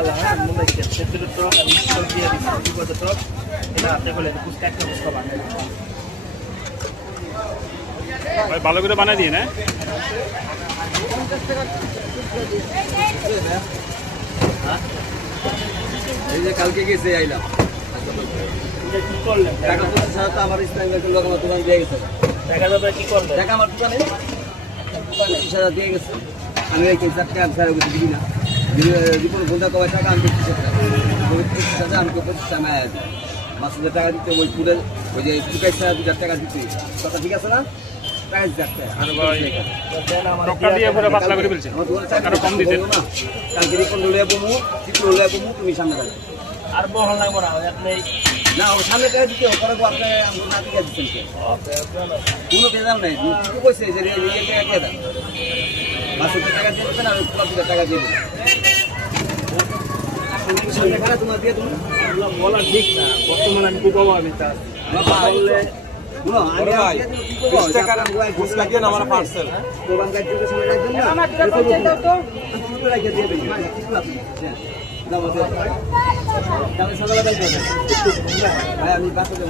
আলা হ্যাঁ মনে কি সেতুর ট্রাক আর মিক্সার দিয়ে দিচ্ছি কত ট্রাক এটা হাতে বলে পুষ্টা একটা বস্তা বানাই ভাই ভালো করে বানাই দিন হ্যাঁ এই যে কালকে গেছে আইলাম কি করলেন টাকা পয়সা ছাড়া তো আমার স্ট্যান্ডার্ড লোক আমার দোকানে দিয়ে গেছে টাকা দাদা কি করলেন টাকা আমার দোকানে 25,000 দিয়ে গেছে আমি এই 4 টাকা আমি দিবি না জীবন বন্ধা কয় টাকা আমি 25,000 আমি 25,000 আমি আছি 5,000 টাকা দিতে ওই ফুলের ওই যে পয়সা 2,000 টাকা দিতে কথা ঠিক আছে না টাকা দিতে আরে ভাই টক্কা দিয়ে পুরো পাতলা করে ফেলছেন আরো কম দিতেন না কালকে রিপন লইয়া বমু চিত্র লইয়া বমু তুমি সামনে যাবে আর বহল লাগবো না আপনি না ও সামনে টাকা দিতে পরে আপনি আমাকে না দিয়ে দিচ্ছেন কোনো বেজাল নাই কি কইছে যে এই টাকা কে দাও 5,000 টাকা দিয়ে দেবেন আর 5,000 টাকা দিয়ে দেবেন তোমার দিয়ে তুমি বলা ঠিক না বর্তমানে আমি খুব অভাবী তার বললে আমার পার্সেল দোকান কাটতে সময় লাগবে না আমি বাচ্চাদের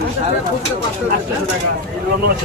800 টাকা এই লোন আছে